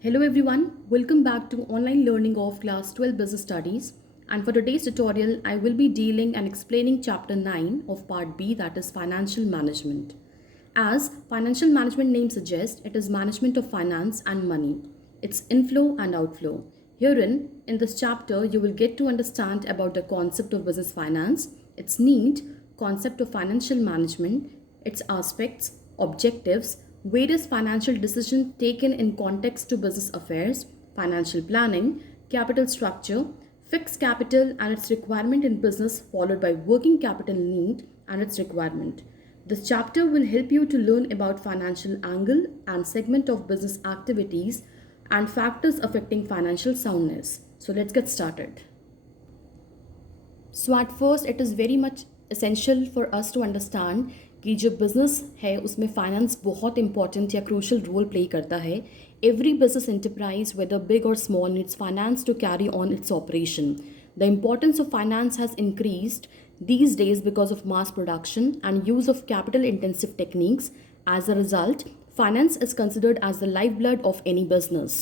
Hello everyone, welcome back to online learning of class 12 business studies. And for today's tutorial, I will be dealing and explaining chapter 9 of part B, that is financial management. As financial management name suggests, it is management of finance and money, its inflow and outflow. Herein, in this chapter, you will get to understand about the concept of business finance, its need, concept of financial management, its aspects, objectives, various financial decisions taken in context to business affairs, financial planning, capital structure, fixed capital and its requirement in business, followed by working capital need and its requirement. This chapter will help you to learn about financial angle and segment of business activities and factors affecting financial soundness. So let's get started. So at first it is very much essential for us to understand कि जो business है उसमें finance बहुत important या crucial role play करता है. Every business enterprise whether big और small needs finance to carry on its operation. The importance of finance has increased these days because of mass production and use of capital intensive techniques. As a result, finance is considered as the lifeblood of any business.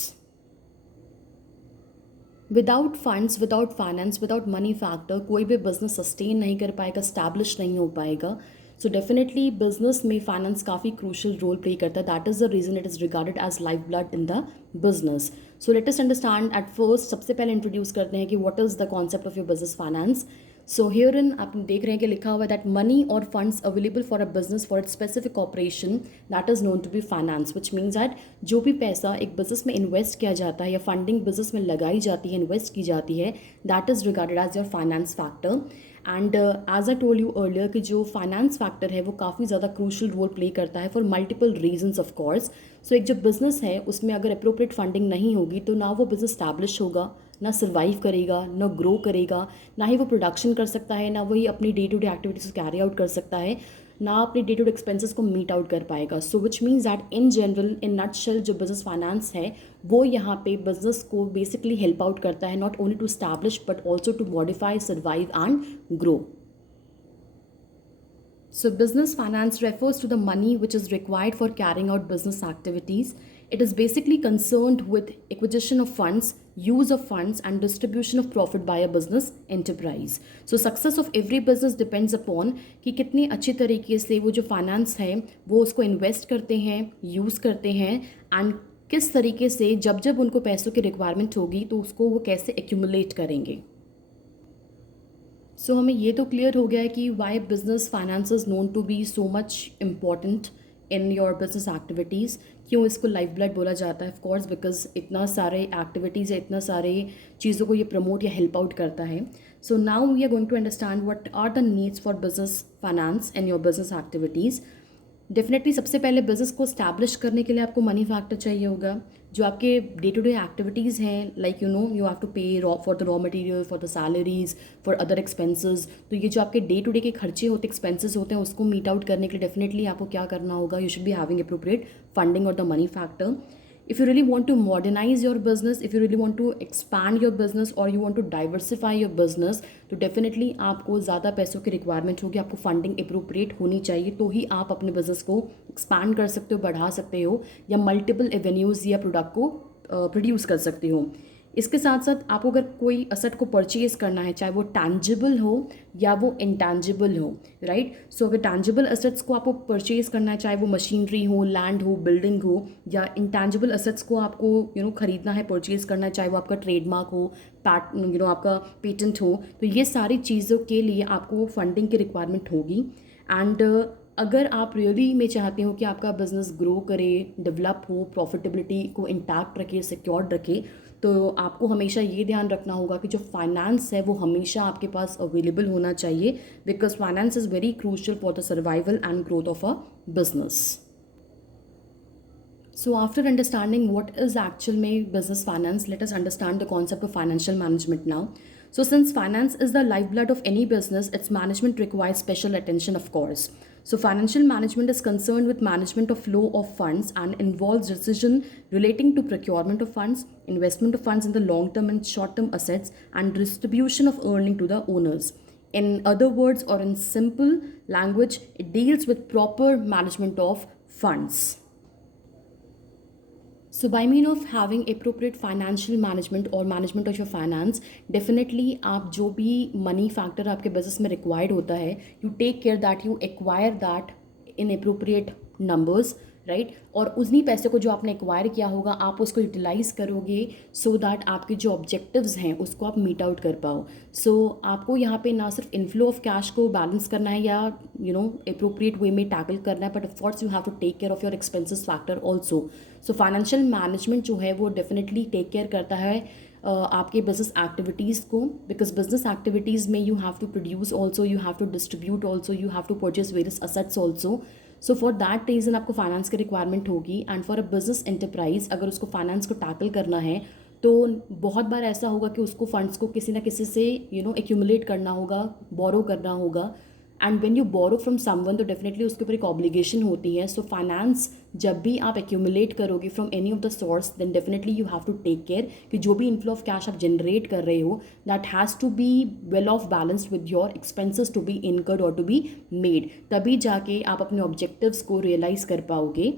Without funds, without finance, without money factor कोई भी business sustain नहीं कर पाएगा, establish नहीं हो पाएगा. So definitely business में finance काफ़ी क्रूशल रोल प्ले करता है. That is the reason it is regarded as life blood in the business. So let us understand at first. सबसे पहले इंट्रोड्यूस करते हैं कि what is the concept of your business finance. So here in आप देख रहे हैं कि लिखा हुआ है दैट मनी और funds available for a business for it specific operation that is known to be finance, which means that जो भी पैसा एक बिजनेस में इन्वेस्ट किया जाता है या फंडिंग बिजनेस में लगाई जाती है, इन्वेस्ट की जाती है, that is regarded as your finance factor. And as I told you earlier कि जो फाइनेंस फैक्टर है वो काफ़ी ज़्यादा क्रूशल रोल प्ले करता है for multiple reasons of course. So एक जो बिजनेस है उसमें अगर अप्रोप्रिएट फंडिंग नहीं होगी तो ना वो बिजनेस स्टैब्लिश होगा, ना सर्वाइव करेगा, ना ग्रो करेगा, ना ही वो प्रोडक्शन कर सकता है, ना वही अपनी डे टू डे एक्टिविटीज़ को कैरी आउट कर सकता है, ना अपने डे टू डे एक्सपेंसेस को मीट आउट कर पाएगा. So which means that in general in nutshell जो बिजनेस फाइनेंस है वो यहाँ पे बिजनेस को बेसिकली हेल्प आउट करता है, not only to establish but also to modify, survive and grow. So, business finance refers to the money which is required for carrying out business activities. It is basically concerned with acquisition of funds, use of funds, and distribution of profit by a business enterprise. So, success of every business depends upon कि कितने अच्छे तरीके से वो जो finance है वो उसको इन्वेस्ट करते हैं, यूज़ करते हैं, एंड किस तरीके से जब जब उनको पैसों की रिक्वायरमेंट होगी तो उसको वो कैसे एक्यूमुलेट करेंगे. सो हमें ये तो क्लियर हो गया है कि why business finance is known to be so much important in your business activities. क्यों इसको लाइफ ब्लड बोला जाता है? ऑफ कोर्स बिकॉज इतना सारे एक्टिविटीज़ है, इतना सारे चीज़ों को ये प्रमोट या हेल्प आउट करता है. So now we are going to understand what are the needs for business finance in your business activities. Definitely सबसे पहले बिजनेस को स्टैब्लिश करने के लिए आपको मनी फैक्टर चाहिए होगा. जो आपके डे टू डे एक्टिविटीज़ हैं, like you know you have to pay for the raw material, for the salaries, for other expenses. तो ये जो आपके डे टू डे के खर्चे होते हैं, एक्सपेंसेस होते हैं, उसको मीट आउट करने के लिए डेफिनेटली आपको क्या करना होगा? You should be having appropriate funding और the money factor. If you really want to modernize your business, if you really want to expand your business or you want to diversify your business, तो definitely आपको ज़्यादा पैसों की requirement होगी, आपको funding appropriate होनी चाहिए, तो ही आप अपने बिजनेस को एक्सपैंड कर सकते हो, बढ़ा सकते हो, या मल्टीपल एवेन्यूज़ या प्रोडक्ट को प्रोड्यूस कर सकते हो. इसके साथ साथ आपको अगर कोई असेट को परचेज करना है, चाहे वो टैंजिबल हो या वो इंटैंजिबल हो, राइट. सो अगर टैंजिबल असेट्स को आपको परचेज करना है, चाहे वो मशीनरी हो, लैंड हो, बिल्डिंग हो, या इंटैंजिबल असेट्स को आपको खरीदना है, परचेज करना है, चाहे वो आपका ट्रेडमार्क हो, आपका पेटेंट हो, तो ये सारी चीज़ों के लिए आपको फंडिंग की रिक्वायरमेंट होगी. एंड अगर आप रियली में चाहते हो कि आपका बिजनेस ग्रो करे, डेवलप हो, प्रॉफिटेबिलिटी को इंटैक्ट रखे, सिक्योर्ड रखे, तो आपको हमेशा ये ध्यान रखना होगा कि जो फाइनेंस है वो हमेशा आपके पास अवेलेबल होना चाहिए, because finance is very crucial for the survival and growth of a business. So after understanding what is actual में business finance, let us understand the concept of financial management now. So since finance is the lifeblood of any business, its management requires special attention, of course. So financial management is concerned with management of flow of funds and involves decision relating to procurement of funds, investment of funds in the long-term and short-term assets, and distribution of earning to the owners. In other words, or in simple language, it deals with proper management of funds. So by mean of having appropriate financial management or management of your finance, definitely आप जो भी money factor आपके business में required होता है, you take care that you acquire that in appropriate numbers, right और उन्हीं पैसे को जो आपने एक्वायर किया होगा आप उसको यूटिलाइज़ करोगे सो दैट आपके जो ऑब्जेक्टिव्स हैं उसको आप मीट आउट कर पाओ. आपको यहाँ पे ना सिर्फ इनफ्लो ऑफ कैश को बैलेंस करना है या अप्रोप्रिएट वे में टैकल करना है, but of course you have to take care of your expenses factor also. So financial management जो है वो डेफिनेटली टेक केयर करता है आपके बिजनेस एक्टिविटीज़ को, बिकॉज बिजनेस एक्टिविटीज़ में you have to produce also, you have to distribute also, you have to purchase various assets also. So for that reason आपको finance की रिक्वायरमेंट होगी. And for a business enterprise अगर उसको finance को tackle करना है तो बहुत बार ऐसा होगा कि उसको फंड्स को किसी ना किसी से एक्यूमुलेट करना होगा, बोरो करना होगा. And when you borrow from someone तो डेफिनेटली उसके ऊपर एक ऑब्लिगेशन होती है. सो फाइनेंस जब भी आप एक्यूमुलेट करोगे from any of the source then definitely you have to take care कि जो भी इनफ्लो ऑफ कैश आप जनरेट कर रहे हो that has to be well of balanced with your expenses to be incurred और टू बी मेड. तभी जाके आप अपने ऑब्जेक्टिव्स को रियलाइज कर पाओगे.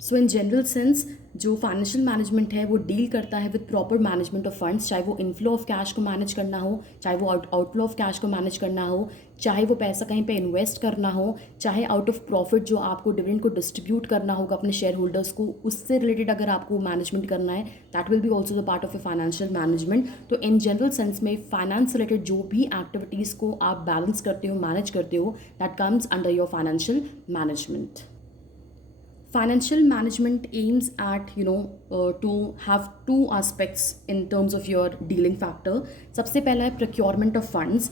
सो इन जनरल सेंस जो फाइनेंशियल मैनेजमेंट है वो डील करता है with proper management of funds, चाहे वो इनफ्लो ऑफ कैश को मैनेज करना हो, चाहे वो आउटफ्लो ऑफ कैश को मैनेज करना हो, चाहे वो पैसा कहीं पे इन्वेस्ट करना हो, चाहे आउट ऑफ प्रॉफिट जो आपको डिविडेंड को डिस्ट्रीब्यूट करना होगा अपने शेयर होल्डर्स को, उससे रिलेटेड अगर आपको मैनेजमेंट करना है that will be also the part of a financial management. तो इन जनरल सेंस में फाइनेंस रिलेटेड जो भी एक्टिविटीज़ को आप बैलेंस करते हो, मैनेज करते हो, that comes under your financial management. Financial management aims at to have two aspects in terms of your dealing factor. सबसे पहला है procurement of funds.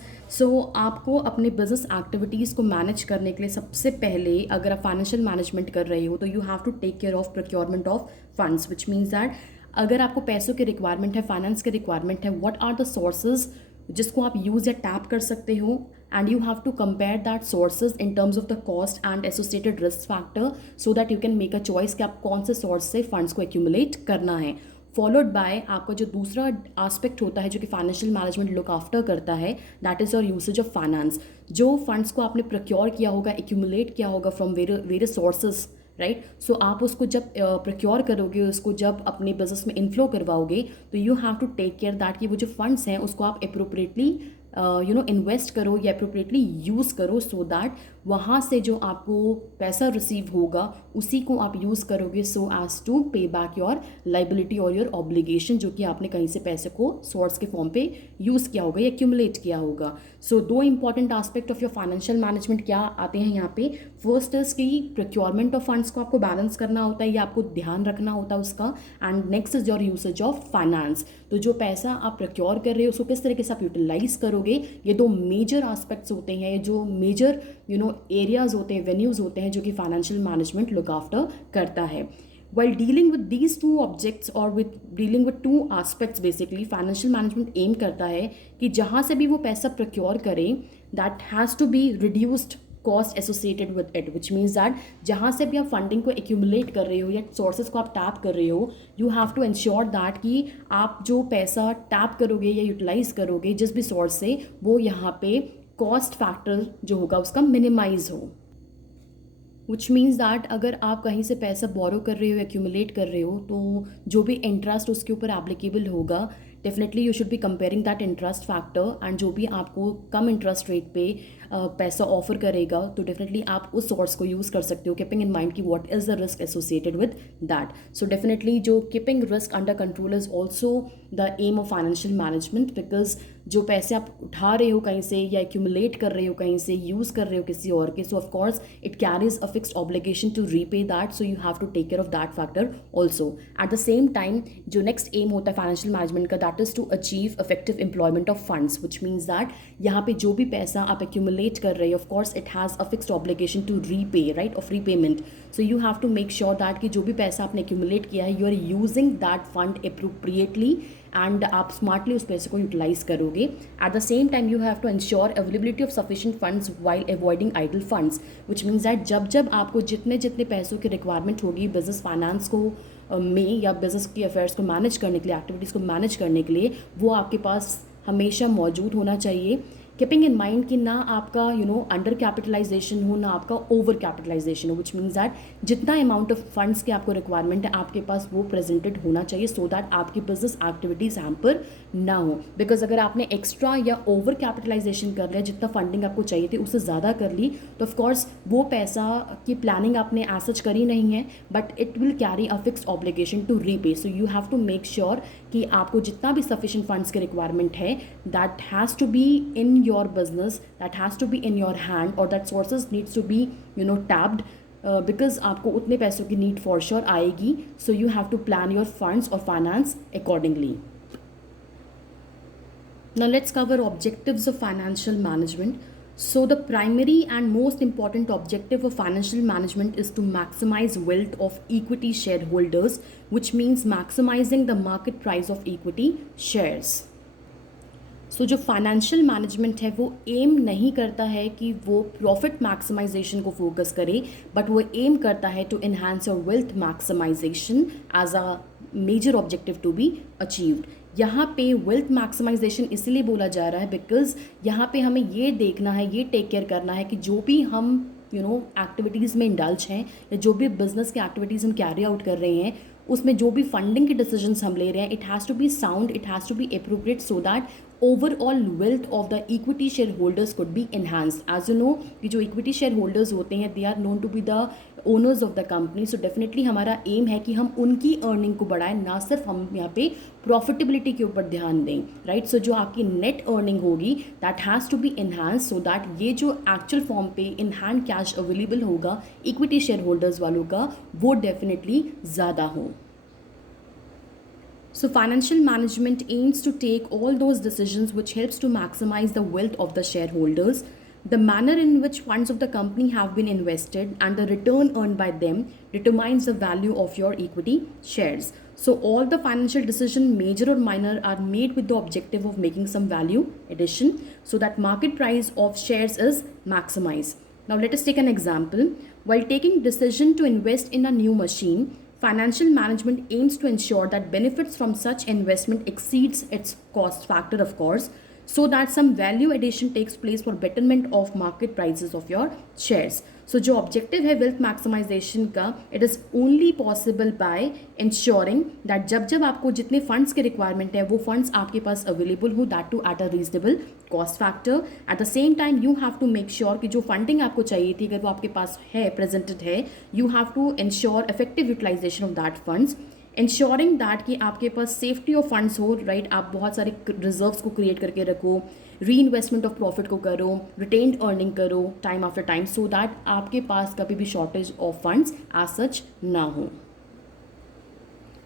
आपको अपने business activities को manage करने के लिए सबसे पहले अगर आप financial management कर रहे हो तो you have to take care of procurement of funds, which means that अगर आपको पैसों की रिक्वायरमेंट है, फाइनेंस की रिक्वायरमेंट है, व्हाट आर द सोर्सेज जिसको आप यूज़ या टैप कर सकते हो, and you have to compare that sources in terms of the cost and associated risk factor so that you can make a choice कि आप कौन से सोर्स से फंड्स को एक्यूमुलेट करना है. फॉलोड बाय आपका जो दूसरा एस्पेक्ट होता है जो कि फाइनेंशियल मैनेजमेंट लुक आफ्टर करता है, that is your usage of finance. जो फंड्स को आपने प्रोक्योर किया होगा, एक्यूमुलेट किया होगा फ्रॉम वेरियस सोर्सेज, राइट. आप उसको जब प्रोक्योर करोगे, उसको जब अपने बिजनेस में इनफ्लो करवाओगे तो you have to take care that कि वो जो फंड्स हैं उसको आप अप्रोप्रिएटली इन्वेस्ट करो या अप्रोप्रिएटली यूज़ करो सो दैट वहाँ से जो आपको पैसा रिसीव होगा उसी को आप यूज़ करोगे सो एज टू पे बैक योर लाइबिलिटी और योर ऑब्लिगेशन जो कि आपने कहीं से पैसे को सोर्स के फॉर्म पे यूज़ किया होगा या एक्यूमुलेट किया होगा. दो important aspect of your financial management क्या आते हैं यहाँ पे. फर्स्ट इज कि प्रोक्योरमेंट ऑफ फंड्स को आपको बैलेंस करना होता है या आपको ध्यान रखना होता है उसका. And next is your usage of finance. तो जो पैसा आप प्रोक्योर कर रहे हो उसको किस तरीके से आप यूटिलाइज करोगे, ये दो मेजर एस्पेक्ट्स होते हैं, ये जो मेजर एरियाज होते हैं, वेन्यूज़ होते हैं जो कि फाइनेंशियल मैनेजमेंट लुक आफ्टर करता है. While dealing with these two objects or with dealing with two aspects basically, financial management aim करता है कि जहाँ से भी वो पैसा procure करें that has to be reduced cost associated with it, which means that जहाँ से भी आप फंडिंग को एक्यूमुलेट कर रहे हो या सोर्सेज को आप टैप कर रहे हो, you have to ensure that कि आप जो पैसा टैप करोगे या यूटिलाइज करोगे जिस भी सोर्स से, वो यहाँ पे कॉस्ट फैक्टर जो होगा उसका मिनिमाइज हो. विच मीन्स दैट अगर आप कहीं से पैसा बोरो कर रहे हो, एक्यूमुलेट कर रहे हो, तो जो भी इंटरेस्ट उसके ऊपर एप्लीकेबल होगा definitely you should B comparing that interest factor. And जो भी आपको कम इंटरेस्ट रेट पे पैसा ऑफर करेगा तो डेफिनेटली आप उस सोर्स को यूज़ कर सकते हो, कीपिंग इन माइंड कि what is the risk associated with that. Definitely जो keeping risk under control is also the aim of financial management, because जो पैसे आप उठा रहे हो कहीं से या एक्यूमुलेट कर रहे हो कहीं से, यूज़ कर रहे हो किसी और के, so of course it carries a fixed obligation to repay that, so you have to take care of that factor also. At the same time जो नेक्स्ट एम होता है फाइनेंशियल मैनेजमेंट का, that is to achieve effective employment of funds, which means that यहाँ पे जो भी पैसा आप एक्यूमुलेट कर रहे हो, of course it has a fixed obligation to repay, right, of repayment. So you have to make sure that कि जो भी पैसा आपने एक्यूमुलेट किया है you are using that fund appropriately and आप स्मार्टली उस पैसे को यूटिलाइज करोगे. At the same time you have to ensure availability of sufficient funds while avoiding idle funds, which means that जब आपको जितने पैसों की रिक्वायरमेंट होगी बिजनेस फाइनेंस को में या बिजनेस की अफेयर्स को मैनेज करने के लिए, एक्टिविटीज़ को मैनेज करने के लिए, वो आपके पास हमेशा मौजूद होना चाहिए. कीपिंग इन माइंड कि ना आपका अंडर कैपिटलाइजेशन हो, ना आपका ओवर कैपिटलाइजेशन हो, विच मीन्स दैट जितना अमाउंट ऑफ फंड्स की आपको रिक्वायरमेंट है आपके पास वो प्रेजेंटेड होना चाहिए, सो दैट आपकी बिजनेस एक्टिविटीज हैम्पर ना हो। बिकॉज अगर आपने एक्स्ट्रा या ओवर कैपिटलाइजेशन कर लिया, जितना फंडिंग आपको चाहिए थी उससे ज़्यादा कर ली, तो ऑफकोर्स वो पैसा की प्लानिंग आपने एज सच करी नहीं है, but it will carry a fixed obligation to repay. So you have to make sure कि आपको जितना भी सफिशिएंट फंड्स की रिक्वायरमेंट है, that has to be in your business, that has to be in your hand, और that sources needs to be tapped, because आपको उतने पैसों की नीड फॉर श्योर आएगी। So you have to plan your funds और finance accordingly. Now let's cover objectives of financial management. So the primary and most important objective of financial management is to maximize wealth of equity shareholders, which means maximizing the market price of equity shares. सो जो financial management है वो M नहीं करता है कि वो profit maximisation को focus करे, बट वो एम करता है to enhance your wealth maximisation as a major objective to be achieved. यहाँ पे वेल्थ मैक्सिमाइजेशन इसलिए बोला जा रहा है बिकॉज यहाँ पे हमें ये देखना है, ये टेक केयर करना है कि जो भी हम एक्टिविटीज़ में इंडल्ज हैं या जो भी बिजनेस की एक्टिविटीज़ हम कैरी आउट कर रहे हैं, उसमें जो भी फंडिंग के डिसीजंस हम ले रहे हैं, it has to be sound, it has to be appropriate, so that overall wealth of the equity share holders could be enhanced. As you know कि जो इक्विटी शेयर होल्डर्स होते हैं they are known to be the owners of the company, so definitely हमारा aim है कि हम उनकी earning को बढ़ाएं, ना सिर्फ हम यहाँ पे प्रॉफिटेबिलिटी के ऊपर ध्यान दें, राइट। सो जो आपकी नेट अर्निंग होगी that has to be enhance, so that ये जो एक्चुअल फॉर्म पे इन हैंड कैश अवेलेबल होगा इक्विटी शेयर होल्डर्स वालों का वो डेफिनेटली ज़्यादा हो। So financial management aims to take all those decisions which helps to maximize the wealth of the shareholders. The manner in which funds of the company have been invested and the return earned by them determines the value of your equity shares. So all the financial decisions, major or minor, are made with the objective of making some value addition so that market price of shares is maximized. Now let us take an example. While taking decision to invest in a new machine, financial management aims to ensure that benefits from such investment exceeds its cost factor, of course, so that some value addition takes place for betterment of market prices of your shares. So जो objective है wealth maximisation का, it is only possible by ensuring that जब जब आपको जितने funds की requirement है वो फंड्स आपके पास अवेलेबल हो, that too at a reasonable cost factor. At the same time you have to make sure कि जो फंडिंग आपको चाहिए थी अगर वो आपके पास है, प्रेजेंटेड है, you have to ensure effective utilisation of that funds, ensuring that कि आपके पास सेफ्टी ऑफ फंड्स हो, राइट। आप बहुत सारे रिजर्व्स को क्रिएट करके रखो, री इन्वेस्टमेंट ऑफ प्रॉफिट को करो, रिटेन्ड अर्निंग करो time after time, so that आपके पास कभी भी shortage of funds as such ना हो।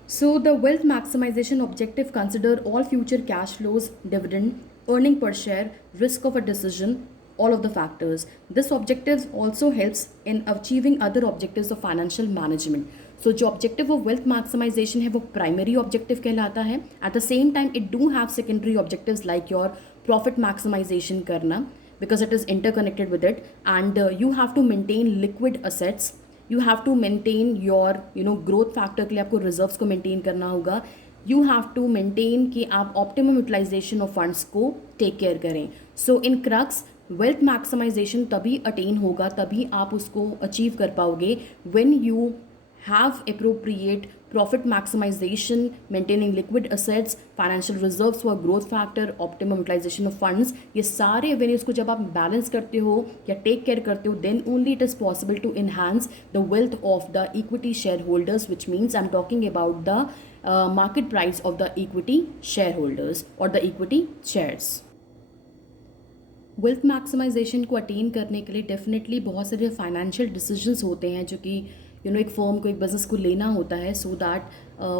So the wealth maximization objective consider all future cash flows, dividend, earning per share, risk of a decision, all of the factors. This objective also helps in achieving other objectives of financial management. So जो objective of wealth maximization है वो primary objective कहलाता है. At the same time it do have secondary objectives like your profit maximization करना, because it is interconnected with it, and you have to maintain liquid assets. You have to maintain your growth factor के लिए आपको reserves को maintain करना होगा. You have to maintain कि आप optimum utilisation of funds को टेक केयर करें. सो इन क्रक्स वेल्थ मैक्सिमाइजेशन तभी अटेन होगा, तभी आप उसको अचीव कर पाओगे when you have appropriate profit maximization, maintaining liquid assets, financial reserves for growth factor, optimum utilization of funds. ये सारे avenues को जब आप balance करते हो या take care करते हो, then only it is possible to enhance the wealth of the equity shareholders, which means I'm talking about the market price of the equity shareholders or the equity shares. Wealth maximisation को attain करने के लिए definitely बहुत सारे financial decisions होते हैं जो कि एक फर्म को, एक बिजनेस को लेना होता है, सो दैट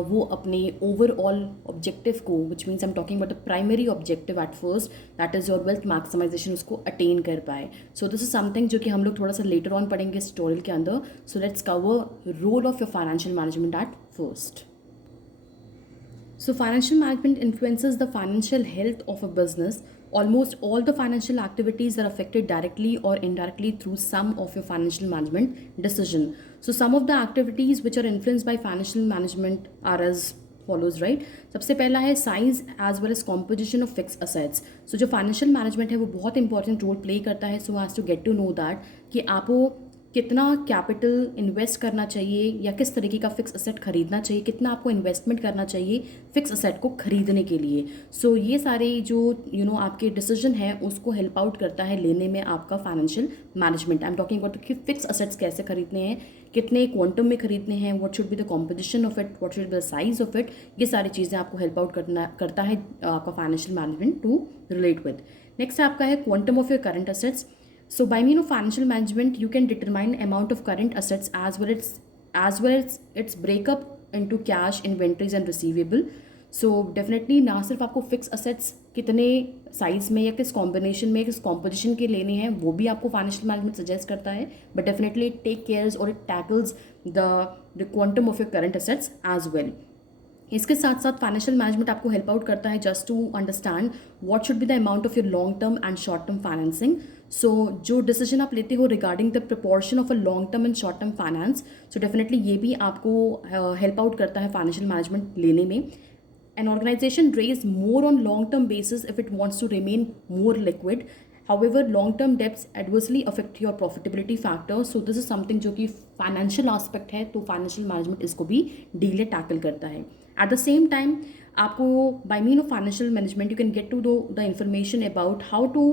वो अपने ओवरऑल ऑब्जेक्टिव को, which means I am talking about the primary objective at first, that is your wealth maximisation, उसको अटेन कर पाए. सो दिस इज समथिंग जो कि हम लोग थोड़ा सा लेटर ऑन पढ़ेंगे इस ट्यूटोरियल के अंदर. So let's cover role of your financial management at first. So financial management influences the financial health of a business. Almost all the financial activities are affected directly or indirectly through some of your financial management decision. So some of the activities which are influenced by financial management are as follows, right. सबसे पहला है size as well as composition of fix assets. So जो financial management है वो बहुत important role play करता है. So has to get to know that कि आपको कितना कैपिटल इन्वेस्ट करना चाहिए या किस तरीके का फिक्स असेट खरीदना चाहिए, कितना आपको इन्वेस्टमेंट करना चाहिए फिक्स असेट को खरीदने के लिए. सो ये सारे जो आपके डिसीजन है उसको हेल्प आउट करता है लेने में आपका financial management. I am talking about कि फिक्स असेट्स कैसे खरीदने हैं, कितने क्वांटम में खरीदने हैं, what should be the composition of it, what should be the size of it. ये सारी चीज़ें आपको हेल्प आउट करता है आपका financial management to relate with. Next आपका है quantum of your current assets. So by mean of financial management, you can determine amount of current assets as well as its breakup into cash, inventories and receivable. So definitely ना सिर्फ आपको fix assets कितने size में या किस combination में किस composition के लेने हैं वो भी आपको फाइनेंशियल मैनेजमेंट सजेस्ट करता है, but definitely it take cares और it tackles the quantum of your current assets as well. इसके साथ साथ फाइनेंशियल मैनेजमेंट आपको हेल्प आउट करता है just to understand what should be the amount of your long term and short term financing. So जो decision आप लेते हो regarding the proportion of a long term and short term finance, so definitely ये भी आपको help out करता है financial management लेने में. An organization raise more on long-term basis if it wants to remain more liquid. However, long-term debts adversely affect your profitability factor. So this is something जो कि financial aspect है, तो financial management इसको भी deal tackle करता है. At the same time, आपको by mean of financial management you can get to the information about how to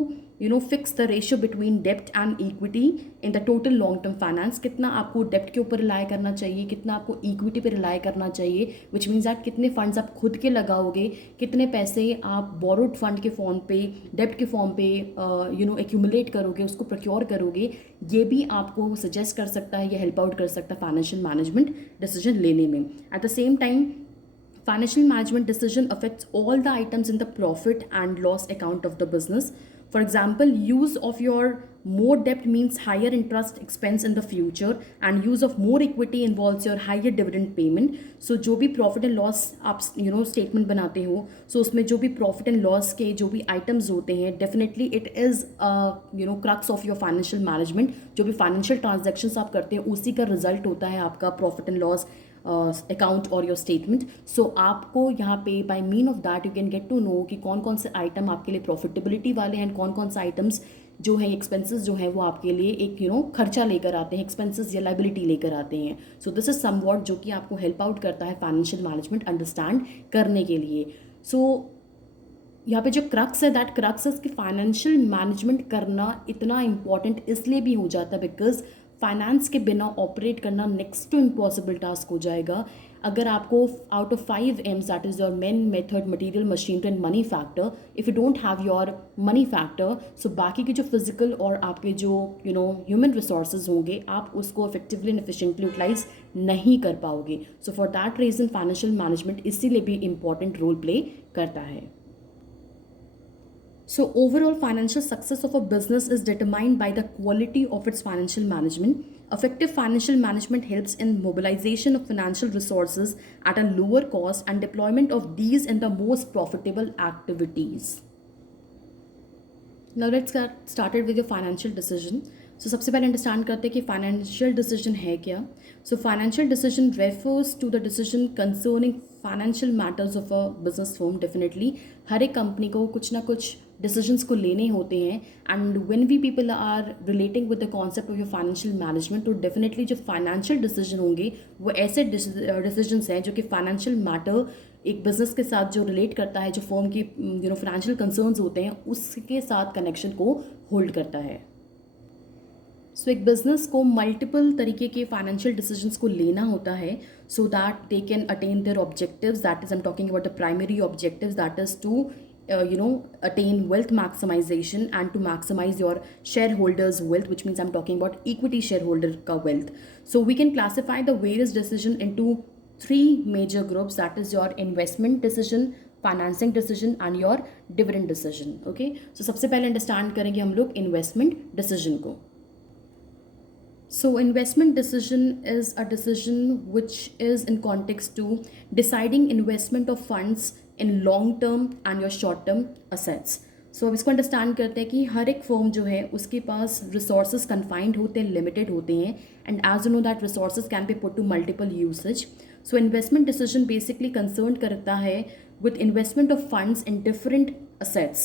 fix the ratio between debt and equity in the total long term finance. कितना आपको डेप्ट के ऊपर rely करना चाहिए, कितना आपको equity पे रिलाई करना चाहिए, विच मीन्स दैट कितने फंड्स आप खुद के लगाओगे, कितने पैसे आप बोरोड फंड के फॉर्म पे, डेप्ट के फॉर्म पे एक्यूमुलेट करोगे, उसको प्रोक्योर करोगे. ये भी आपको सजेस्ट कर सकता है, ये हेल्प आउट कर सकता है फाइनेंशियल मैनेजमेंट डिसीजन लेने में. Eight the same time financial management decision affects all the items in the profit and loss account of the business. For example, use of your more debt means higher interest expense in the future, and use of more equity involves your higher dividend payment. So जो भी profit and loss आप statement बनाते हो, so उसमें जो भी profit and loss के जो भी items होते हैं, definitely it is crux of your financial management. जो भी financial transactions आप करते हैं उसी का result होता है आपका profit and loss अकाउंट और योर स्टेटमेंट. सो आपको यहाँ पे by mean of that you can get to know कि कौन कौन से आइटम आपके लिए प्रॉफिटेबिलिटी वाले हैं, कौन कौन से आइटम्स जो है एक्सपेंसेस जो है वो आपके लिए एक खर्चा लेकर आते हैं, एक्सपेंसेस या लाइबिलिटी लेकर आते हैं. सो दिस इज समवॉट जो कि आपको हेल्प आउट करता है फाइनेंशियल मैनेजमेंट अंडरस्टैंड करने के लिए. सो यहाँ पे जो क्रक्स है दैट क्रक्स इज कि फाइनेंशियल मैनेजमेंट करना इतना इंपॉर्टेंट इसलिए भी हो जाता है बिकॉज फाइनेंस के बिना ऑपरेट करना नेक्स्ट टू इम्पॉसिबल टास्क हो जाएगा. अगर आपको out of 5 M's that is your men method, material, machinery and money factor, if you don't have your money factor, so बाकी के जो फिजिकल और आपके जो ह्यूमन रिसोर्सेज होंगे आप उसको इफेक्टिवली एंड एफिशिएंटली यूटिलाइज नहीं कर पाओगे. सो for that reason financial management इसीलिए भी इंपॉर्टेंट रोल प्ले करता है. So overall financial success of a business is determined by the quality of its financial management. Effective financial management helps in mobilization of financial resources at a lower cost and deployment of these in the most profitable activities. Now let's get started with your financial decision. So सबसे पहले understand करते हैं कि financial decision है क्या. So financial decision refers to the decision concerning financial matters of a business firm. Definitely हर एक company को कुछ ना कुछ डिसीजंस को लेने होते हैं, and when we people are relating with the concept of your financial management, तो डेफिनेटली जो फाइनेंशियल डिसीजन होंगे वो ऐसे डिसीजंस हैं जो कि फाइनेंशियल मैटर एक बिजनेस के साथ जो रिलेट करता है, जो फर्म की फाइनेंशियल कंसर्न्स होते हैं उसके साथ कनेक्शन को होल्ड करता है. सो एक बिजनेस को मल्टीपल तरीके के फाइनेंशियल डिसीजंस को लेना होता है so that they can attain their objectives. That is I am talking about the primary objectives, that is to attain wealth maximization and to maximize your shareholders wealth, which means I'm talking about equity shareholder ka wealth. So we can classify the various decision into 3 major groups, that is your investment decision, financing decision and your dividend decision. Okay, so सबसे पहले understand करेंगे हम लोग investment decision को. So investment decision is a decision which is in context to deciding investment of funds in long term and your short term assets. So अब इसको understand करते हैं कि हर एक फर्म जो है उसके पास रिसोर्सेज कन्फाइंड होते हैं, लिमिटेड होते हैं, and as you know that resources can be put to multiple usage. So investment decision basically concern करता है with investment of funds in different assets.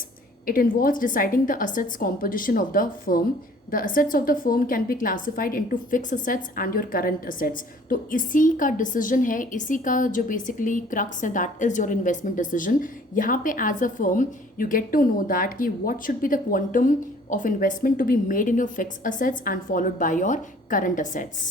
It involves deciding the assets composition of the firm. The assets of the firm can be classified into fixed assets and your current assets. तो इसी का decision है, इसी का जो basically crux है, that is your investment decision. यहाँ पे as a firm you get to know that कि what should be the quantum of investment to be made in your fix assets and followed by your current assets.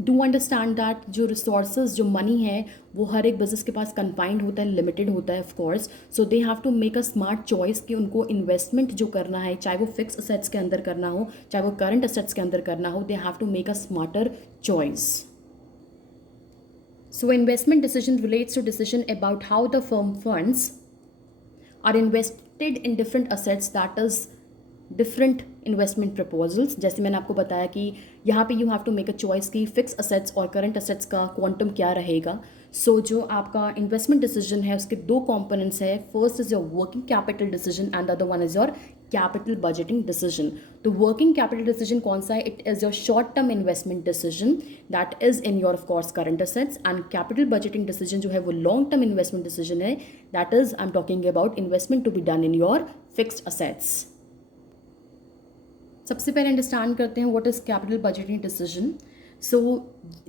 Do understand that जो resources जो money है वो हर एक business के पास confined होता है, limited होता है of course. So they have to make a smart choice कि उनको इन्वेस्टमेंट जो करना है, चाहे वो फिक्स असेट्स के अंदर करना हो, चाहे वो करंट असेट्स के अंदर करना हो, they have to make a smarter choice. So investment decision relates to decision about how the firm funds are invested in different assets, that is different investment proposals. जैसे मैंने आपको बताया कि यहाँ पे you have to make a choice कि fix assets और current assets का क्वांटम क्या रहेगा. सो जो आपका इन्वेस्टमेंट डिसीजन है उसके दो कंपोनेंट्स है. First is your working capital decision and the other one is your capital budgeting decision. तो वर्किंग कैपिटल डिसीजन कौन सा है? It is your short term investment decision that is in your of course current assets. And capital budgeting decision जो है वो long term investment decision है, that is I am talking about investment to be done in your fixed assets. सबसे पहले understand करते हैं what is capital budgeting decision. So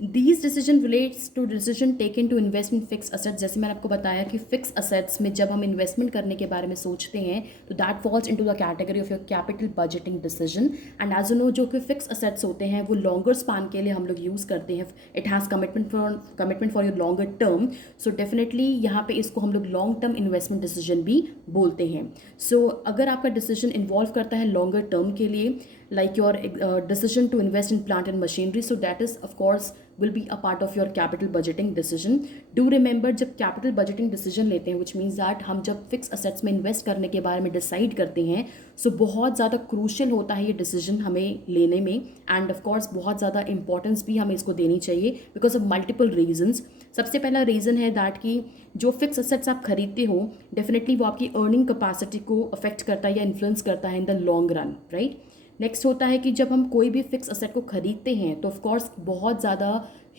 these decision relates to decision taken to invest in fix assets. जैसे मैंने आपको बताया कि fix assets में जब हम इन्वेस्टमेंट करने के बारे में सोचते हैं तो that falls into the category of your capital budgeting decision. And as you know जो कि फिक्स असेट्स होते हैं वो लॉन्गर स्पैन के लिए हम लोग यूज़ करते हैं. It has commitment for your longer term. So definitely यहाँ पे इसको हम लोग लॉन्ग टर्म इन्वेस्टमेंट डिसीजन भी बोलते हैं. सो अगर आपका डिसीजन इन्वॉल्व करता है लॉन्गर टर्म के लिए, like your decision to invest in plant and machinery, so that is of course will be a part of your capital budgeting decision. Do remember जब capital budgeting decision लेते हैं, which means that हम जब fixed assets में invest करने के बारे में decide करते हैं, so बहुत ज़्यादा crucial होता है ये decision हमें लेने में. and of course बहुत ज़्यादा importance भी हमें इसको देनी चाहिए because of multiple reasons. सबसे पहला रीज़न है दैट कि जो फिक्स असेट्स आप खरीदते हो डेफिनेटली वो आपकी अर्निंग कैपेसिटी को अफेक्ट करता है या इन्फ्लुएंस करता है in the long run, right. Next होता है कि जब हम कोई भी फिक्स असेट को खरीदते हैं तो ऑफकोर्स बहुत ज़्यादा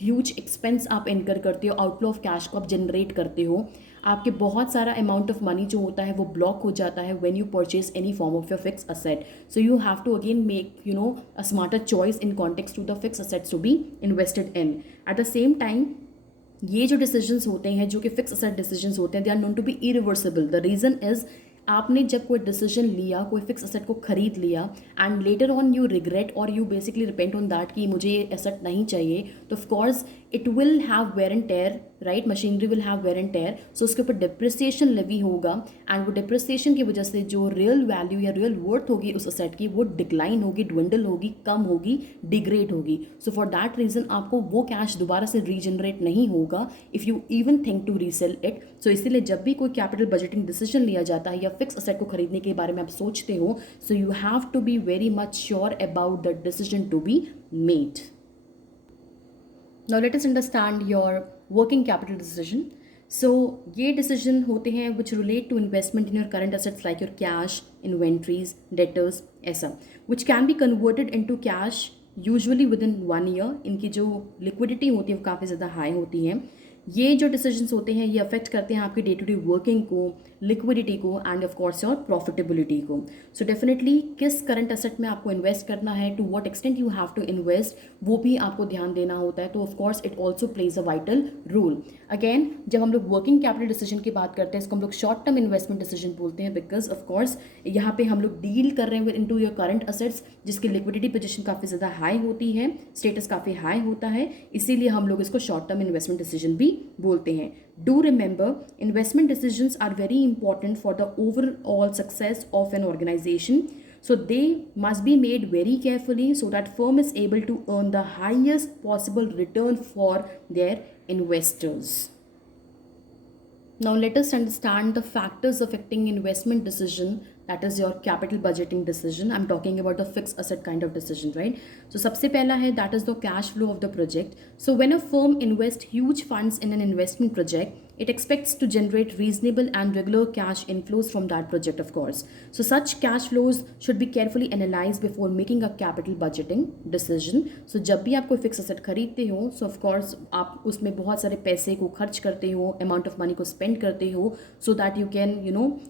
ह्यूज एक्सपेंस आप इनकर करते हो, आउटफ्लो ऑफ कैश को आप जनरेट करते हो. आपके बहुत सारा अमाउंट ऑफ मनी जो होता है वो ब्लॉक हो जाता है when you purchase any form of your fix asset. So you have to again make a smarter choice in context to the fix assets to be invested in. At the same time ये जो decisions होते हैं जो कि fix asset decisions होते हैं, they are known to be irreversible. The reason is आपने जब कोई डिसीजन लिया, कोई फिक्स असेट को खरीद लिया and later on you regret और you basically repent on that कि मुझे ये एसेट नहीं चाहिए, तो of course it will have wear and tear, right. Machinery will have wear and tear. So उसके ऊपर डिप्रिसिएशन लेवी होगा एंड वो डिप्रिसिएशन की वजह से जो रियल वैल्यू या रियल वर्थ होगी उस असेट की वो डिक्लाइन होगी, ड्विंडल होगी, कम होगी, डिग्रेड होगी. सो फॉर दैट रीज़न आपको वो कैश दोबारा से रीजनरेट नहीं होगा if you even think to resell it. So इसीलिए जब भी कोई कैपिटल बजटिंग डिसीजन लिया जाता है या फिक्स असेट को खरीदने के बारे में आप सोचते हो, so you have to be very much sure about the decision to be made. Now let us understand your working capital decision. So ये decision होते हैं which relate to investment in your current assets like your cash, inventories, debtors, ऐसा, which can be converted into cash usually within 1 year. इनकी जो liquidity होती है वो काफ़ी ज़्यादा high होती है. ये जो डिसीजंस होते हैं ये अफेक्ट करते हैं आपकी डे टू डे वर्किंग को, लिक्विडिटी को and of course your profitability को. सो डेफिनेटली किस करंट एसेट में आपको इन्वेस्ट करना है, to what extent you have to invest, वो भी आपको ध्यान देना होता है. तो of course it also plays a vital role. Again जब हम लोग वर्किंग कैपिटल डिसीजन की बात करते हैं इसको हम लोग शॉर्ट टर्म इन्वेस्टमेंट डिसीजन बोलते हैं, बिकॉज ऑफ कोर्स यहाँ पे हम लोग डील कर रहे हैं with into your current assets जिसकी लिक्विडिटी पोजीशन काफ़ी ज़्यादा हाई होती है, स्टेटस काफ़ी हाई होता है, इसीलिए हम लोग इसको शॉर्ट टर्म इन्वेस्टमेंट डिसीजन भी बोलते हैं. Do remember, investment decisions are very important for the overall success of an organization. So they must be made very carefully so that firm is able to earn the highest possible return for their investors. Now let us understand the factors affecting investment decision, that is your capital budgeting decision. I'm talking about the fixed asset kind of decision, right? So सबसे पहला है that is the cash flow of the project. So when a firm invests huge funds in an investment project, It expects to generate reasonable and regular cash inflows from that project, of course. So such cash flows should be carefully analyzed before making a capital budgeting decision. So जब भी आप कोई fix asset खरीदते हो, so of course आप उसमें बहुत सारे पैसे को खर्च करते हो, amount of money को spend करते हो, so that you can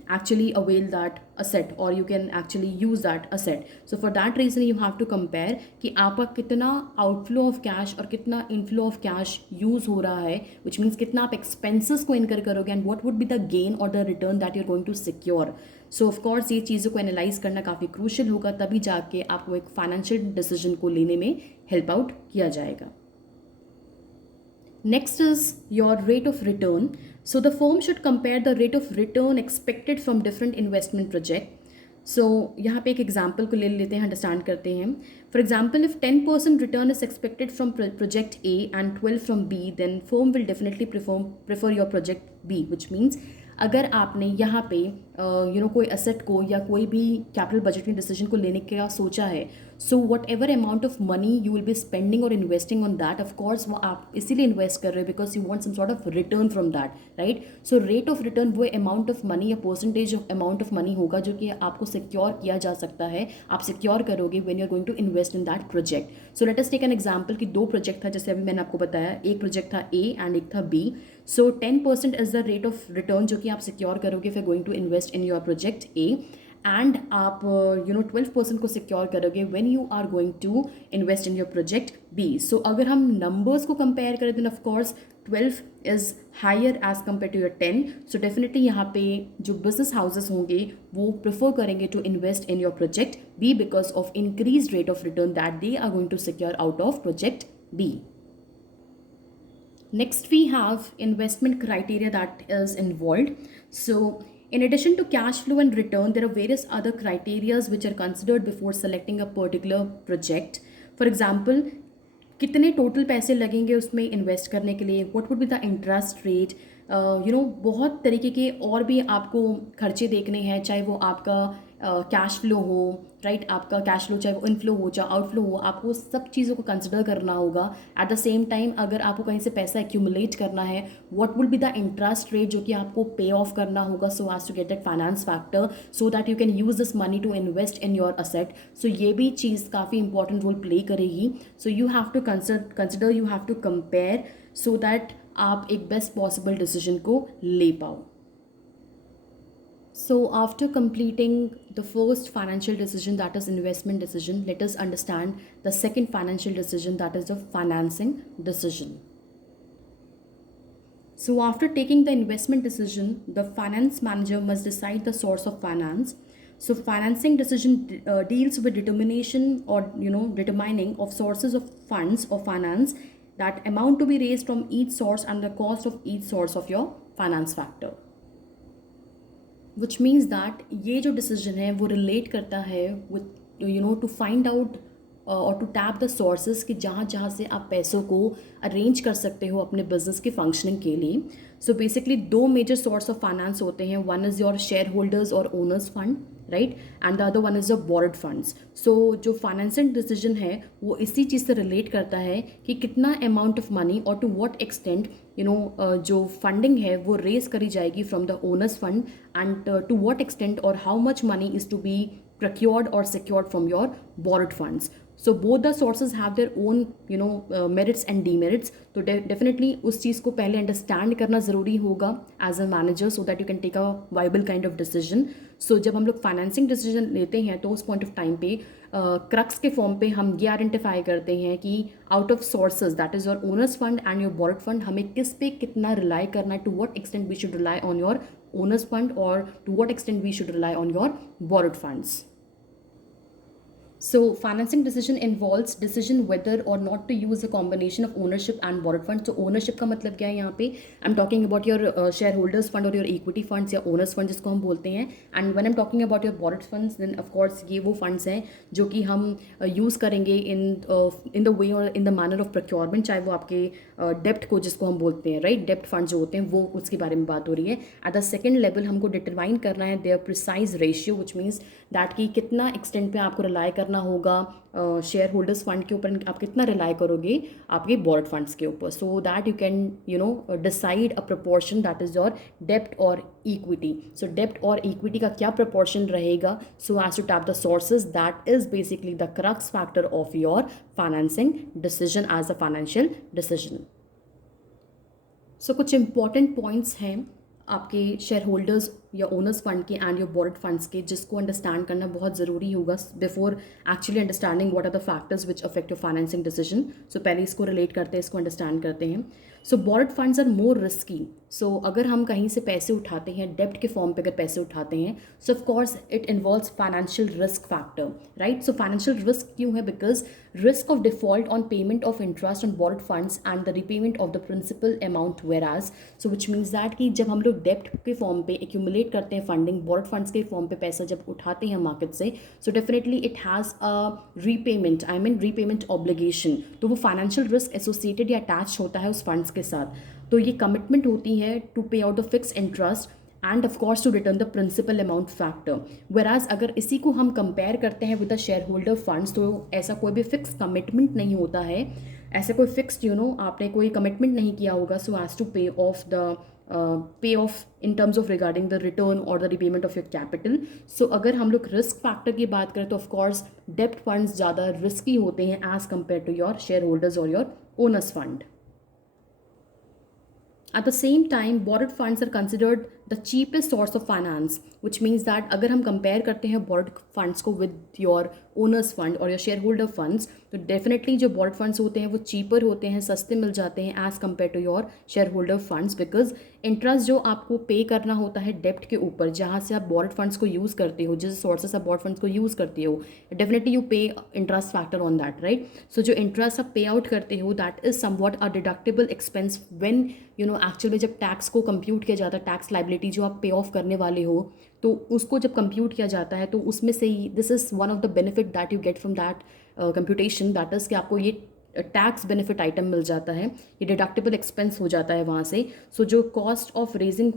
actually avail that asset or you can actually use that asset. So for that reason you have to compare कि आपका कितना outflow of cash और कितना inflow of cash use हो रहा है, which means कितना आप expenses को incur करोगे and what would be the gain or the return that you're going to secure. So of course ये चीज़ों को analyze करना काफ़ी crucial होगा, तभी जाके आपको एक financial decision को लेने में help out किया जाएगा. Next is your rate of return. So the firm should compare the rate of return expected from different investment project. So यहाँ पे एक example को ले लेते हैं, understand करते हैं. For example, if 10% return is expected from project A and 12 from B, then firm will definitely prefer your project B, which means अगर आपने यहाँ पे कोई एसेट को या कोई भी कैपिटल बजटिंग डिसीजन को लेने का सोचा है, so whatever amount of money you will be spending और investing on that, of course वो आप इसीलिए इन्वेस्ट कर रहे हो because you want some sort of return from that, right. So rate of return वो अमाउंट ऑफ मनी या percentage of amount of money होगा जो कि आपको सिक्योर किया जा सकता है, आप सिक्योर करोगे when you are going to invest in that project. So let us take an example कि दो प्रोजेक्ट था, जैसे अभी मैंने आपको बताया, एक प्रोजेक्ट था ए एंड एक था B. So 10% is the rate of return जो कि आप सिक्योर करोगे for going to invest in your project A, and आप 12% को सिक्योर करोगे when you are going to invest in your project B. So अगर हम नंबर्स को कंपेयर करें then of course 12 is higher as compare to your 10. So definitely यहाँ पे जो बिजनेस हाउसेस होंगे वो प्रेफर करेंगे to invest in your project B because of increase rate of return that they are going to secure out of project B. Next, we have investment criteria that is involved. So, in addition to cash flow and return, there are various other criteria which are considered before selecting a particular project. For example, कितने total पैसे लगेंगे उसमें invest करने के लिए, what would be the interest rate, बहुत तरीके के और भी आपको खर्चे देखने हैं, चाहे वो आपका कैश फ्लो हो, राइट, आपका कैश फ्लो चाहे वो इनफ्लो हो चाहे आउटफ्लो हो, आपको सब चीज़ों को कंसिडर करना होगा. एट द सेम टाइम अगर आपको कहीं से पैसा एक्यूमुलेट करना है, what will be the interest rate जो कि आपको पे ऑफ करना होगा, so as to get that finance factor so that you can use this money to invest in your asset. So ये भी चीज़ काफ़ी इंपॉर्टेंट रोल प्ले करेगी. So you have to consider, you have to compare so that आप एक best possible decision को ले पाओ. So after completing the first financial decision, that is investment decision, let us understand the second financial decision, that is the financing decision. So after taking the investment decision, the finance manager must decide the source of finance. So financing decision deals with determination or determining of sources of funds or finance, that amount to be raised from each source and the cost of each source of your finance factor. Which means that ये जो decision है वो relate करता है with to find out और to tap the sources कि जहाँ से आप पैसों को अरेंज कर सकते हो अपने बिजनेस के फंक्शनिंग के लिए. सो बेसिकली दो मेजर सोर्स ऑफ फाइनेंस होते हैं, one is your share holders और owners fund, right, and the other one is your borrowed funds. So जो फाइनेंसिंग डिसीजन है वो इसी चीज़ से रिलेट करता है कि कितना अमाउंट ऑफ मनी और टू व्हाट एक्सटेंट जो फंडिंग है वो रेज करी जाएगी from the owners fund, and to what extent और how much money is to be procured or secured from your borrowed funds. So both the sources have their own merits and demerits. तो definitely उस चीज़ को पहले understand करना ज़रूरी होगा as a manager so that you can take a viable kind of decision. So जब हम लोग financing decision लेते हैं तो उस point of time पे क्रक्स के फॉर्म पे हम ये आइडेंटिफाई करते हैं कि out of sources that is your owners fund and your borrowed fund हमें किस पे कितना रिलाई करना है, to what extent we should rely on your owners fund or to what extent we should rely on your borrowed funds. So financing decision involves decision whether or not to use a combination of ownership and borrowed funds. So ownership का मतलब क्या है यहाँ पे? I'm talking about your shareholders fund or your equity funds या owners fund जिसको हम बोलते हैं. And when I'm talking about your borrowed funds, then of course ये वो funds हैं जो कि हम use करेंगे in the way or in the manner of procurement, चाहे वो आपके debt को जिसको हम बोलते हैं, right, debt funds जो होते हैं वो उसके बारे में बात हो रही है. At the second level हमको determine करना है their precise ratio, which means that कि कितना एक्सटेंट पे आपको रिलाई करना होगा शेयर होल्डर्स फंड के ऊपर, आप कितना रिलाई करोगे आपके बोर्ड फंड्स के ऊपर, so that you can decide a proportion that is your डेप्ट और इक्विटी. सो डेप्ट और इक्विटी का क्या प्रपोर्शन रहेगा, so as to tap the sources, that is basically the crux factor of your financing decision as a financial decision. So कुछ important points हैं आपके share holders या ओनर्स फंड के एंड योर बोर्ड फंड्स के, जिसको understand करना बहुत ज़रूरी होगा before actually understanding what are the factors which affect your financing decision. So पहले इसको रिलेट करते हैं, इसको अंडरस्टैंड करते हैं. सो board funds are more risky. So अगर हम कहीं से पैसे उठाते हैं डेप्ट के फॉर्म पे, अगर पैसे उठाते हैं, so of course it involves financial risk factor, right. So financial risk क्यों है, because risk of default on payment of interest on borrowed funds and the repayment of the principal amount वेराज. So which means that कि जब हम लोग डेप्ट के form पे accumulate करते हैं फंडिंग, बोर्ड फंड्स के फॉर्म पे पैसा जब उठाते हैं मार्केट से, so definitely it has a repayment, I mean repayment obligation. तो वो फाइनेंशियल रिस्क एसोसिएटेड या अटैच होता है उस फंड्स के साथ. तो ये कमिटमेंट होती है to pay out the fix interest and of course to return the principal amount factor. Whereas अगर इसी को हम कंपेयर करते हैं with the share holder funds, तो ऐसा कोई भी फिक्स कमिटमेंट नहीं होता है, ऐसा कोई फिक्स्ड आपने कोई कमिटमेंट नहीं किया होगा so as to pay off the pay off in terms of regarding the return और the repayment of your capital. So अगर हम लोग रिस्क फैक्टर की बात करें तो ऑफकोर्स डेप्ट फंड्स ज़्यादा रिस्की होते हैं as compare to your share holders और your owners fund. At the same time, borrowed funds are considered the cheapest source of finance, which means that अगर हम compare करते हैं borrowed funds को with your owners fund और your shareholder funds, तो definitely जो borrowed funds होते हैं वो cheaper होते हैं, सस्ते मिल जाते हैं as compared to your shareholder funds, because interest जो आपको pay करना होता है debt के ऊपर, जहाँ से आप borrowed funds को use करते हो, जिस sources से आप borrowed funds को use करते हो, definitely you pay interest factor on that, right? So जो interest आप pay out करते हो, that is somewhat a deductible expense when actual में जब टैक्स को कंप्यूट किया जाता है, टैक्स लाइबिलिटी जो आप पे ऑफ करने वाले हो, तो उसको जब कंप्यूट किया जाता है तो उसमें से ही this is one of the benefit that you get from that computation, that is कि आपको ये टैक्स बेनिफिट आइटम मिल जाता है, ये डिडक्टेबल एक्सपेंस हो जाता है वहाँ से. सो जो कॉस्ट ऑफ रेजिंग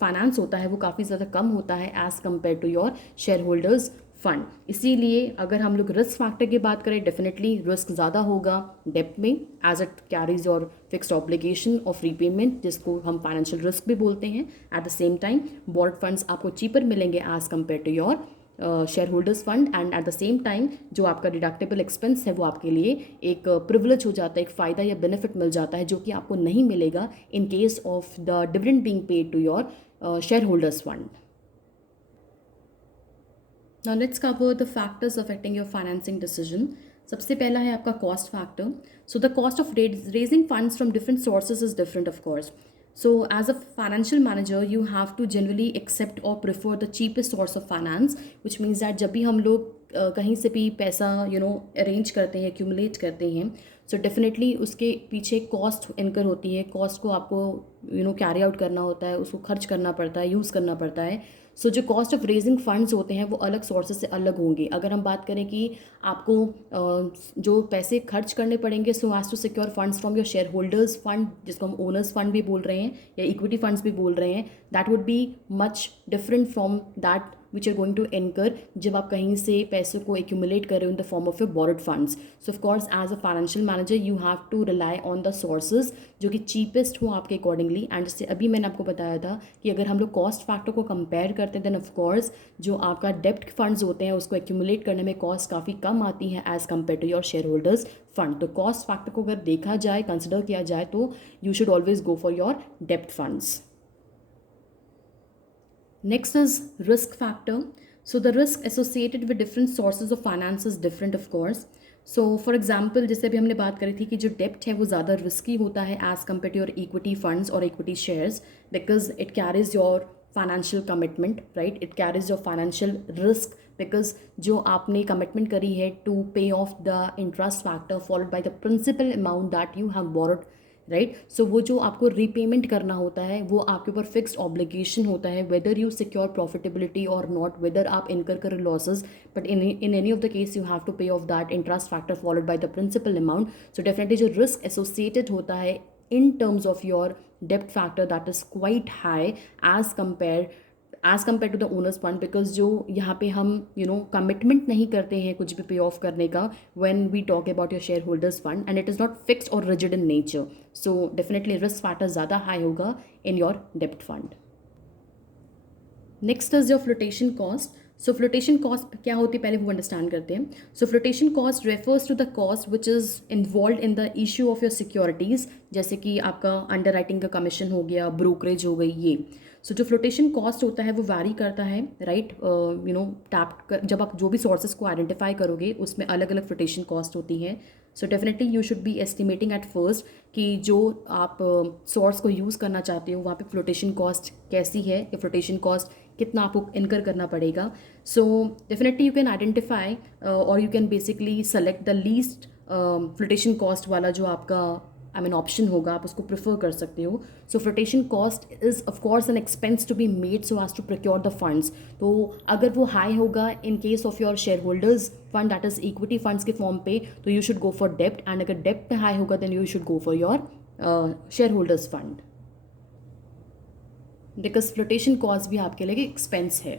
फाइनेंस होता है वो काफ़ी ज़्यादा कम होता है as compare to your share holders fund. इसीलिए अगर हम लोग रिस्क फैक्टर की बात करें, डेफिनेटली रिस्क ज़्यादा होगा डेप्ट में as it carries your fixed obligation of repayment, जिसको हम फाइनेंशियल रिस्क भी बोलते हैं. At the same time borrowed funds आपको चीपर मिलेंगे as compare to your share holders fund, and at the same time जो आपका डिडक्टेबल एक्सपेंस है वो आपके लिए एक प्रिविलेज हो जाता है, एक फ़ायदा या बेनिफिट मिल जाता है जो कि आपको नहीं मिलेगा in case of the dividend being paid to your share holders fund. Now let's cover the factors affecting your financing decision. सबसे पहला है आपका cost factor. So the cost of raising funds from different sources is different, of course. So as a financial manager, you have to generally accept or prefer the cheapest source of finance, which means that जब भी हम लोग कहीं से भी पैसा arrange करते हैं, एक्यूमुलेट करते हैं, सो डेफिनेटली उसके पीछे कॉस्ट इनकर होती है. कॉस्ट को आपको कैरी आउट करना होता है, उसको खर्च करना पड़ता है, यूज़ करना पड़ता है. सो जो कॉस्ट ऑफ रेजिंग फंड्स होते हैं वो अलग सोर्सेज से अलग होंगे. अगर हम बात करें कि आपको जो पैसे खर्च करने पड़ेंगे so as to secure funds from your share holders fund, जिसको हम ओनर्स फंड भी बोल रहे हैं या इक्विटी फंड्स भी बोल रहे हैं, that would be much different from that which are going to incur जब आप कहीं से पैसों को एक्यूमुलेट कर रहे हो in the form of your borrowed funds. So of course as a financial manager you have to rely on the sources जो कि चीपेस्ट हो आपके अकॉर्डिंगली. एंड जैसे अभी मैंने आपको बताया था कि अगर हम लोग कॉस्ट फैक्टर को कंपेयर करते हैं देन ऑफ कोर्स जो आपका डेप्ट फंड्स होते हैं उसको एक्यूमुलेट करने में कॉस्ट काफ़ी कम आती है as compare to your share holders fund. तो कॉस्ट फैक्टर को अगर देखा जाए, कंसिडर किया जाए, तो you should always go for your डेप्ट funds. Next is risk factor. So the risk associated with different sources of finance is different, of course. So for example, जैसे अभी हमने बात करी थी कि जो डेप्ट है वो ज़्यादा रिस्की होता है as compare to your equity funds और equity shares, because it carries your financial commitment, right. It carries your financial risk because जो आपने कमिटमेंट करी है to pay off the interest factor followed by the principal amount that you have borrowed, right. So वो जो आपको repayment करना होता है वो आपके ऊपर फिक्स्ड ऑब्लिगेशन होता है, वेदर यू सिक्योर प्रॉफिटेबिलिटी और नॉट, वेदर आप इनकर करें losses, but in any of the case you have to pay off that interest factor followed by the principal amount. So definitely जो risk associated होता है in terms of your debt factor that is quite high as compared as compare to the owners fund, because जो यहाँ पे हम commitment नहीं करते हैं कुछ भी पे ऑफ करने का when we talk about your share holders fund, and it is not fixed और rigid in nature, so definitely risk factor ज़्यादा हाई होगा इन योर डेब्ट fund. Next is your flotation cost. So flotation cost क्या होती है पहले वो understand करते हैं. So flotation cost refers to the cost which is involve in the issue of your securities, जैसे कि आपका अंडर राइटिंग का कमीशन हो गया, ब्रोकरेज हो गई ये. सो जो फ्लोटेशन कॉस्ट होता है वो वैरी करता है, राइट. टैप जब आप जो भी सोर्सेज को आइडेंटिफाई करोगे उसमें अलग अलग फ्लोटेशन कॉस्ट होती हैं. सो definitely you should B estimating at first कि जो आप सोर्स को यूज़ करना चाहते हो वहाँ पे फ्लोटेशन कॉस्ट कैसी है, या फ्लोटेशन कॉस्ट कितना आपको इनकर करना पड़ेगा. So definitely you can identify और you can basically select the least flotation cost वाला जो आपका ऑप्शन होगा, आप उसको प्रेफर कर सकते हो. So flotation cost is of course an expense to be made so as to procure the funds. तो अगर वो हाई होगा in case of your share holders fund, that is equity funds के फॉर्म पे, तो यू शुड गो फॉर डेप्ट, and अगर डेप्ट हाई होगा then you should go for your share holders fund, because flotation cost भी आपके लिए एक्सपेंस है.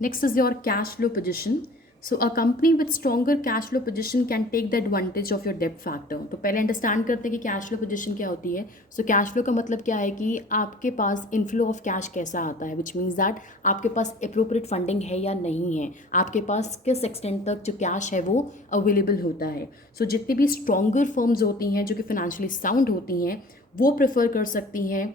Next is your cash flow position. So a company with stronger cash flow position can take the advantage of your डेब्ट factor. तो पहले understand करते हैं कि कैश फ्लो पोजिशन क्या होती है. सो कैश फ्लो का मतलब क्या है कि आपके पास इनफ्लो ऑफ कैश कैसा आता है, विच मीन्स दैट आपके पास अप्रोप्रिएट फंडिंग है या नहीं है, आपके पास किस एक्सटेंट तक जो कैश है वो अवेलेबल होता है. सो जितनी भी स्ट्रॉन्गर फर्म्स होती हैं जो कि फाइनेंशियली साउंड होती हैं वो प्रेफर कर सकती हैं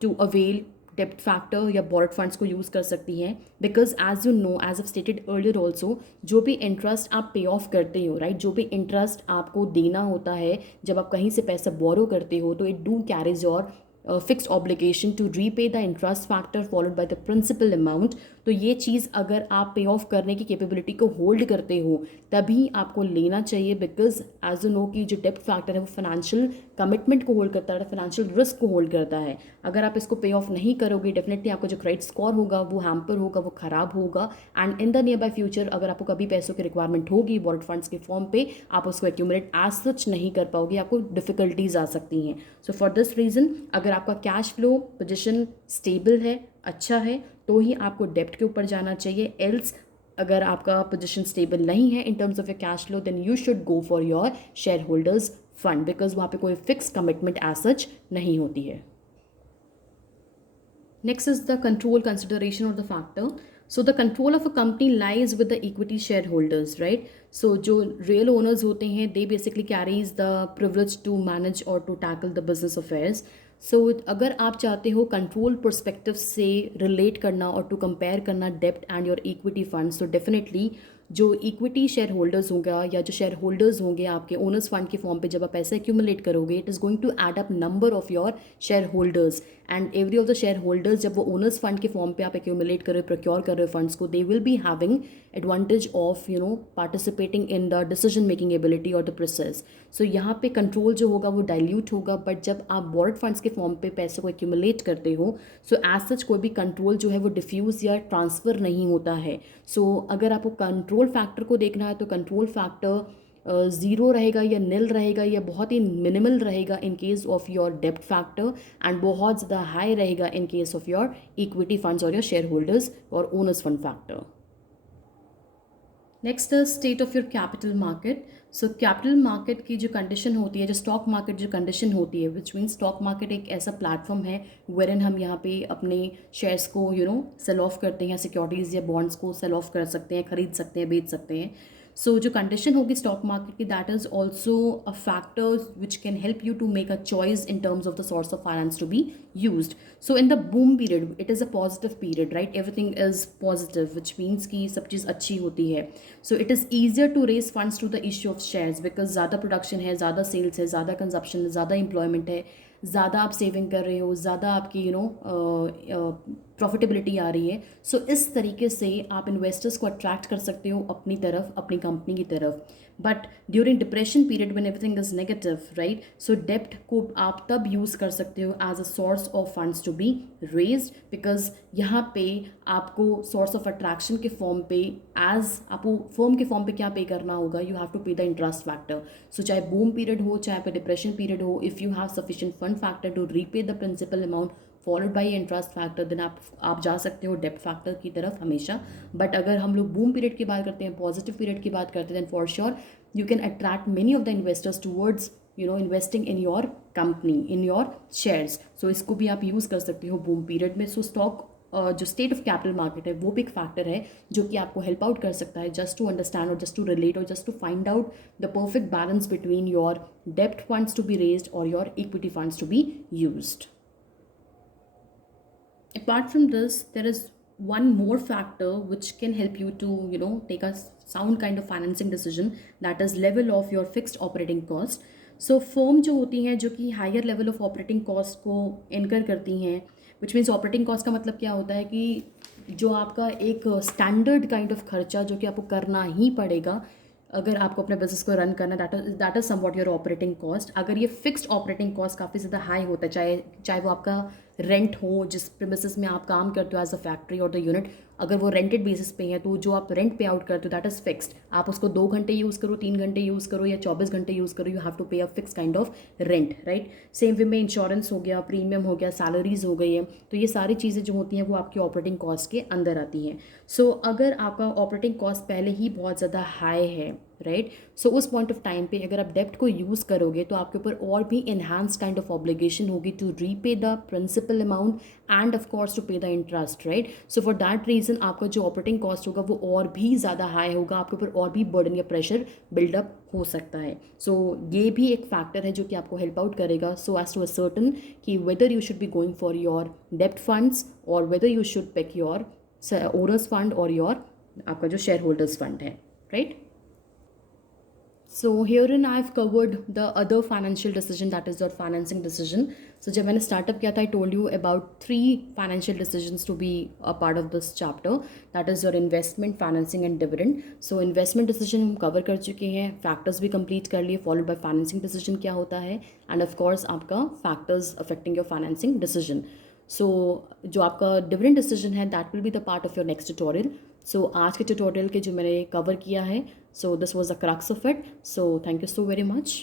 टू अवेल डेप्ट फैक्टर या बॉरोड फंड्स को यूज़ कर सकती हैं, because as you know, as of stated earlier also, जो भी इंटरेस्ट आप पे ऑफ करते हो, राइट, जो भी इंटरेस्ट आपको देना होता है जब आप कहीं से पैसा बोरो करते हो, तो it do carries your fixed obligation to repay the interest factor followed by the principal amount. तो ये चीज़ अगर आप पे ऑफ करने की कैपेबिलिटी को होल्ड करते हो तभी आपको लेना चाहिए, बिकॉज एज यू नो कि जो डेप्ट फैक्टर है वो फाइनेंशियल कमिटमेंट को होल्ड करता है, फाइनेंशियल रिस्क को होल्ड करता है. अगर आप इसको पे ऑफ नहीं करोगे डेफिनेटली आपका जो क्रेडिट स्कोर होगा वो हैम्पर होगा, वो ख़राब होगा, and in the near by future अगर आपको कभी पैसों की रिक्वायरमेंट होगी बॉरोड फंड्स के फॉर्म पे, आप उसको एक्यूमुलेट एज सच नहीं कर पाओगे, आपको डिफिकल्टीज आ सकती हैं. सो फॉर दिस रीज़न अगर आपका कैश फ्लो पोजिशन स्टेबल है, अच्छा है, तो ही आपको डेप्ट के ऊपर जाना चाहिए. एल्स अगर आपका पोजीशन स्टेबल नहीं है in terms of your cash flow, then you should go for your share holders fund, because वहाँ पे कोई फिक्स कमिटमेंट एज सच नहीं होती है. Next is the control consideration of the factor. So the control of a company lies with the equity share holders, right. So जो real owners होते हैं they basically carries the privilege to manage और to tackle the business affairs. So अगर आप चाहते हो control perspective से relate करना और टू कंपेयर करना डेप्ट एंड योर इक्विटी फंड्स, तो डेफिनेटली जो इक्विटी शेयर होल्डर्स होगा या जो शेयर होल्डर्स होंगे आपके ओनर्स फंड के फॉर्म पे जब आप पैसे एक्यूमुलेट करोगे, it is going to add up number of your share holders, and every of the share holders जब वो ओनर्स फंड के फॉर्म पे आप एक्यूमुलेट कर रहे हो, प्रोक्योर कर रहे हो फंड्स को, they will be having advantage of participating in the decision making ability और द प्रोसेस. सो यहाँ पे कंट्रोल जो होगा वो डाइल्यूट होगा, बट जब आप बॉरोड फंड्स के फॉर्म पे पैसे को एक्यूमुलेट करते हो, सो एज सच कोई भी कंट्रोल जो है वो डिफ्यूज़ या ट्रांसफ़र नहीं होता है. सो अगर आपको कंट्रोल फैक्टर को देखना है तो कंट्रोल फैक्टर ज़ीरो रहेगा या निल रहेगा या बहुत ही मिनिमल रहेगा इन केस ऑफ योर डेप्ट फैक्टर, एंड बहुत ज़्यादा हाई रहेगा in case of your equity funds और योर शेयर होल्डर्स और owners fund factor. Next state of your capital market. So capital market की जो कंडीशन होती है, जो स्टॉक मार्केट जो कंडीशन होती है, विच मीन्स स्टॉक मार्केट एक ऐसा प्लेटफॉर्म है वेरन हम यहाँ पे अपने शेयर्स को सेल ऑफ करते हैं, सिक्योरिटीज़ या बॉन्ड्स को सेल ऑफ कर सकते हैं, खरीद सकते हैं, बेच सकते हैं. सो जो कंडीशन होगी स्टॉक मार्केट की, that is also a factor which can help you to make a choice in terms of the source of finance to be used. So in the boom period it is a positive period, right, everything is positive which means कि सब चीज़ अच्छी होती है. So it is easier to raise funds to the issue of shares, because ज़्यादा production है, ज़्यादा sales है, ज़्यादा कंजप्शन है, ज़्यादा एम्प्लॉयमेंट है, ज़्यादा आप सेविंग कर रहे हो, ज़्यादा आपकी प्रॉफिटेबिलिटी आ रही है. सो इस तरीके से आप इन्वेस्टर्स को अट्रैक्ट कर सकते हो अपनी तरफ, अपनी कंपनी की तरफ. But during depression period when everything is negative, right, so डेप्ट को आप तब यूज़ कर सकते हो as a source of funds to be raised, because यहाँ पे आपको सोर्स ऑफ अट्रैक्शन के फॉर्म पे एज आपको फर्म के फॉर्म पे क्या पे करना होगा, you have to pay the interest factor. So चाहे बूम पीरियड हो, चाहे पे डिप्रेशन पीरियड हो, if you have sufficient fund factor to repay the principal amount followed by interest factor, then आप जा सकते हो डेप्ट फैक्टर की तरफ हमेशा. बट अगर हम लोग बूम पीरियड की बात करते हैं, पॉजिटिव पीरियड की बात करते हैं, then for sure you can attract many of the investors towards investing in your company, in your shares. So इसको भी आप यूज़ कर सकते हो बूम पीरियड में. सो स्टॉक जो स्टेट ऑफ कैपिटल मार्केट है वो भी एक फैक्टर है जो कि आपको हेल्प आउट कर सकता है जस्ट टू अंडरस्टैंड और जस्ट टू रिलेट और just to find out the perfect balance between your डेप्ट फंड्स टू बी रेज्ड और your equity funds to be used. Apart from this, there is one more factor which can help you to take a sound kind of financing decision, that is level of your fixed operating cost. So firm जो होती हैं जो कि higher level of operating cost को incur करती हैं, which means operating cost का मतलब क्या होता है कि जो आपका एक स्टैंडर्ड काइंड ऑफ खर्चा जो कि आपको करना ही पड़ेगा अगर आपको अपने बिजनेस को रन करना, that is somewhat your operating cost. अगर ये फिक्स्ड ऑपरेटिंग कॉस्ट काफ़ी ज़्यादा हाई होता है, चाहे वो आपका रेंट हो, जिस प्रीमिसेस में आप काम करते हो एज अ फैक्ट्री और द यूनिट, अगर वो रेंटेड बेसिस पे है तो जो आप रेंट पे आउट करते हो दैट इज़ फिक्स्ड. आप उसको 2 घंटे यूज़ करो, 3 घंटे यूज़ करो या 24 घंटे यूज़ करो, यू हैव टू पे a fix kind of rent, right. Same way में इंश्योरेंस हो गया, प्रीमियम हो गया, सैलरीज हो गई है, तो ये सारी चीज़ें जो होती हैं वो आपकी ऑपरेटिंग कॉस्ट के अंदर आती हैं. सो अगर आपका ऑपरेटिंग कॉस्ट पहले ही बहुत ज़्यादा हाई है, राइट, सो उस पॉइंट ऑफ टाइम पे अगर आप डेप्ट को यूज़ करोगे तो आपके ऊपर और भी इन्हांस काइंड ऑफ ऑब्लिगेशन होगी to repay the principal amount and of course to pay the interest, right. So for that reason आपका जो ऑपरेटिंग कॉस्ट होगा वो और भी ज़्यादा हाई होगा, आपके ऊपर और भी बर्डन या प्रेशर बिल्डअप हो सकता है. सो ये भी एक फैक्टर है जो कि आपको हेल्प आउट करेगा सो एज टू असर्टन कि whether you should be going for your डेप्ट फंड्स और whether you should pick your owners fund और योर आपका जो शेयर होल्डर्स फंड है, right. So herein I've covered the other financial decision, that is your financing decision. So जब मैंने startup किया था, I told you about 3 financial decisions to be a part of this chapter. That is your investment, financing and dividend. So investment decision हम cover कर चुके हैं, factors भी complete कर लिए, followed by financing decision क्या होता है, and of course आपका factors affecting your financing decision. So जो आपका dividend decision है that will be the part of your next tutorial. So आज के ट्यूटोरियल के जो मैंने कवर किया है, so this was the crux of it. So thank you so very much.